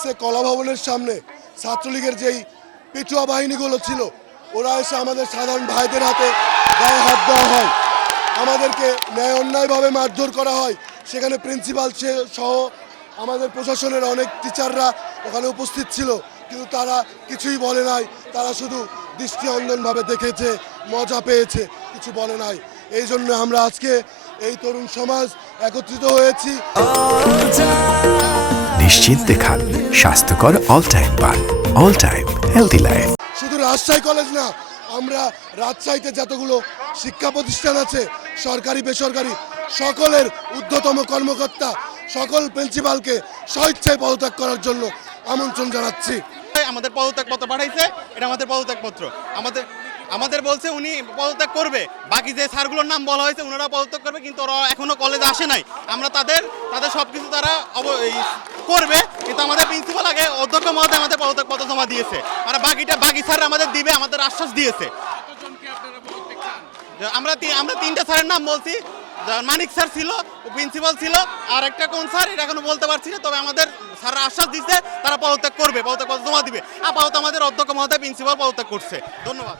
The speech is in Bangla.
ক্যাম্পাসে কলা ভবনের সামনে ছাত্রলীগের যেই পিটুয়া বাহিনীগুলো ছিল, ওরা এসে আমাদের সাধারণ ভাইদের হাতে গায়ে হাত দেওয়া হয়, আমাদেরকে ন্যায় অন্যায়ভাবে মারধর করা হয়। সেখানে প্রিন্সিপাল সহ আমাদের প্রশাসনের অনেক টিচাররা ওখানে উপস্থিত ছিল, কিন্তু তারা কিছুই বলে নাই। তারা শুধু দৃষ্টি অন্ধনভাবে দেখেছে, মজা পেয়েছে, কিছু বলে নাই। এই জন্য আমরা আজকে এই তরুণ সমাজ একত্রিত হয়েছি। নিশ্চিন্তে খান স্বাস্থ্যকর অল টাইম পান, অল টাইম হেলদি লাইফ। শুধু রাজশাহী কলেজ না, আমরা রাজশাহীতে যতগুলো শিক্ষা প্রতিষ্ঠান আছে, সরকারি বেসরকারি, সকলের ঊর্ধ্বতম কর্মকর্তা, সকল প্রিন্সিপালকে স্বেচ্ছায় পদত্যাগ করার জন্য আমন্ত্রণ জানাচ্ছি। আমাদের পদত্যাগ পত্র পাঠাইছে, এটা আমাদের পদত্যাগ পত্র। আমাদের বলছে উনি পদত্যাগ করবে, বাকি যে স্যারগুলোর নাম বলা হয়েছে ওনারা পদত্যাগ করবে, কিন্তু ওরা এখনো কলেজে আসে নাই। আমরা তাদের সবকিছু তারা করবে, কিন্তু আমাদের প্রিন্সিপাল আগে অধ্যক্ষ মহোদয় আমাদের পদত্যাগ পত্র জমা দিয়েছে, আর বাকি স্যার আমাদের দিবে, আমাদের আশ্বাস দিয়েছে। আমরা 3টে স্যারের নাম বলছি। মানিক স্যার ছিল, প্রিন্সিপাল ছিল, আর একটা কোন স্যার এটা এখনো বলতে পারছি না। তবে আমাদের স্যাররা আশ্বাস দিচ্ছে তারা পদত্যাগ করবে, পদত্যাগ পত্র জমা দিবে। আপাতত আমাদের অধ্যক্ষ মহোদয় প্রিন্সিপাল পদত্যাগ করছে। ধন্যবাদ।